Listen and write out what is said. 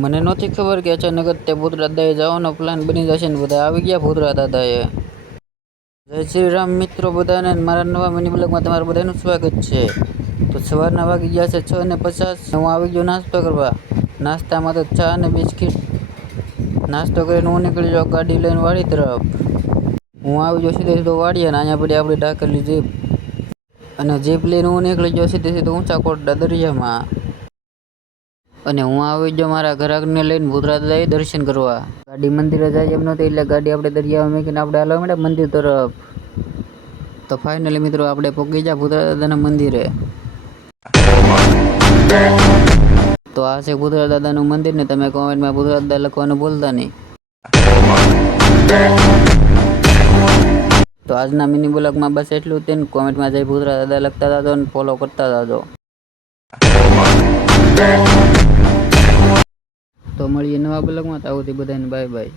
મને નહોતી ખબર કે અચાનક જ તે ભૂતરા દાદાએ જવાનો પ્લાન બની જશે ને બધા આવી ગયા ભૂતરા દાદાએ. જય શ્રી રામ મિત્રો બધાને, મારા નવા મિની બ્લોગમાં તમારું બધાનું સ્વાગત છે. તો સવારના વાગી ગયા છે 6:50. હું આવી ગયો નાસ્તો કરવા. નાસ્તામાં તો ચા અને બિસ્કિટ. નાસ્તો કરીને હું નીકળી જાઉં ગાડી લઈને વાડી તરફ. હું આવી ગયો સીધો વાડીએ અને અહીંયા પડી આપણી ઢાકેલી જીપ. અને જીપ લઈને હું નીકળી ગયો સીધો ઊંચા કોટડા દરિયામાં. અને હું આવી ગયો મારા ઘરાકને લઈને ભૂતરા દાદાએ દર્શન કરવા. ગાડી મંદિરે જાય એમ નહોતી એટલે ગાડી આપણે દરિયામાં મૂકીને આપણે હાલવા માંડ્યા મંદિર તરફ. તો ફાઇનલી મિત્રો આપણે પહોંચી ગયા ભૂતરા દાદાના મંદિરે. તો આ છે ભૂતરા દાદાનું મંદિર ને તમે કોમેન્ટમાં ભૂતરા દાદા લખવાનું ભૂલતા નહીં. તો આજના મિની બ્લોગમાં બસ એટલું જ. કોમેન્ટમાં જઈ ભૂતરા દાદા લખતા જાજો અને ફોલો કરતા જાજો. તો મળીએ નવા બ્લોગમાં. તો આવતી બધાને બાય બાય.